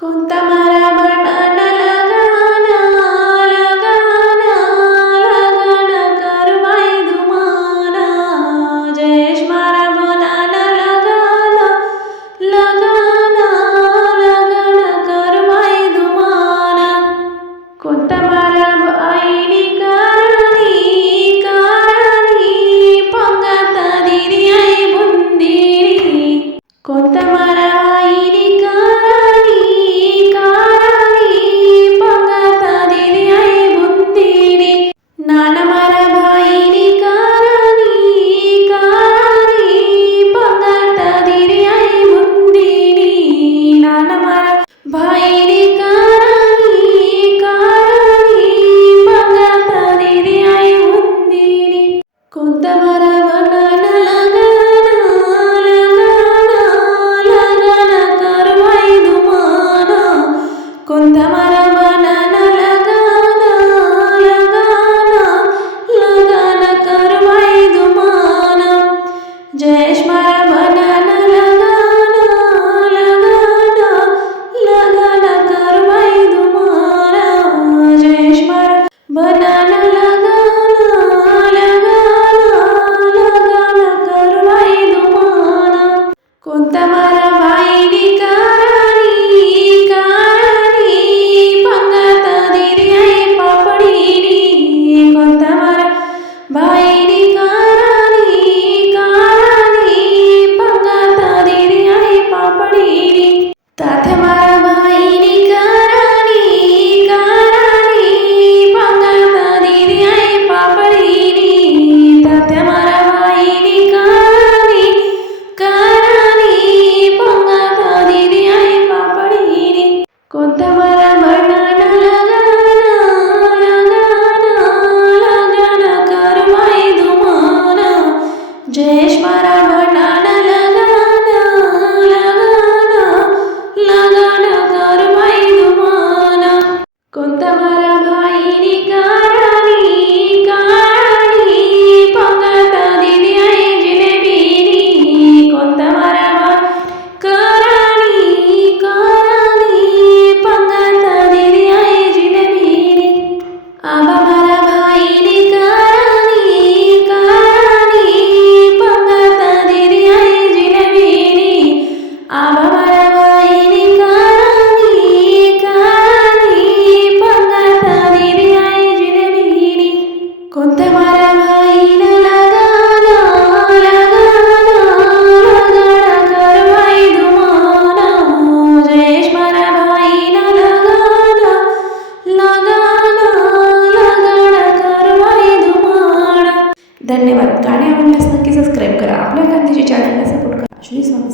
कोणता मारा बनाना लगाना लगाना लगाना करवाई दुमाना जयेश मारा बनाना लगाना लगाना लगाना करवाई दुमाना कोणता मारा आईनी कारणी कारणी पंगाता दिरी आई बुंदीरी कोणता मारा आईनी कारणी कारणी पंगाता दिरी आई बुंदीरी नाना मारा भाईनी कारणी कारणी पंगाता दिरी आई बुंदीरी नाना मारा भाईनी कारणी कारणी पंगाता दिरी आई बुंदीरी कोणता मारा बनाना लगाना लगाना लगाना करवाई दुमाना कोणता मारा बनाना लगाना लगाना लगाना करवाई दुमाना जयेश मारा बनाना लगाना लगाना लगाना करवाई दुमाना जयेश मारा बनाना लगाना लगाना लगाना करवाई दुमाना कोणता मारा भाईनी कारणी कारणी पंगाता दिरी आई पापडीनी कोणता मारा भाईनी कारणी कारणी पंगाता दिरी आई पापडीनी तात्या मारा भाईनी कारणी कारणी पंगाता दिरी आई पापडीनी तात्या मारा भाईनी कारणी कारणी पंगाता दिरी आई पापडीनी कोणता मारा बनाना लगाना लगाना लगाना करवाई दुमाना जयेश मारा बनाना लगाना लगाना लगाना करवाई दुमाना कोणता मारा भाईनी कारणी कारणी पंगाता दिरी आई जिलेबीनी कोणता मारा कारणी कारणी पंगाता दिरी आई जिलेबीनी आबा मारा भाईनी कारणी कारणी पंगाता दिरी आई जिलेबीनी आबा मारा भाईनी कारणी कारणी पंगाता दिरी आई जिलेबीनी कोणता मारा भाईना लगाना लगाना लगाना करवाई दुमाना जयेश मारा भाईना लगाना लगाना लगाना करवाई दुमाना धन्यवाद. गाणे आवडल्यास नक्की सबस्क्राईब करा. आपल्या गांधीजी चॅनलला सपोर्ट करा. श्री स्वामी.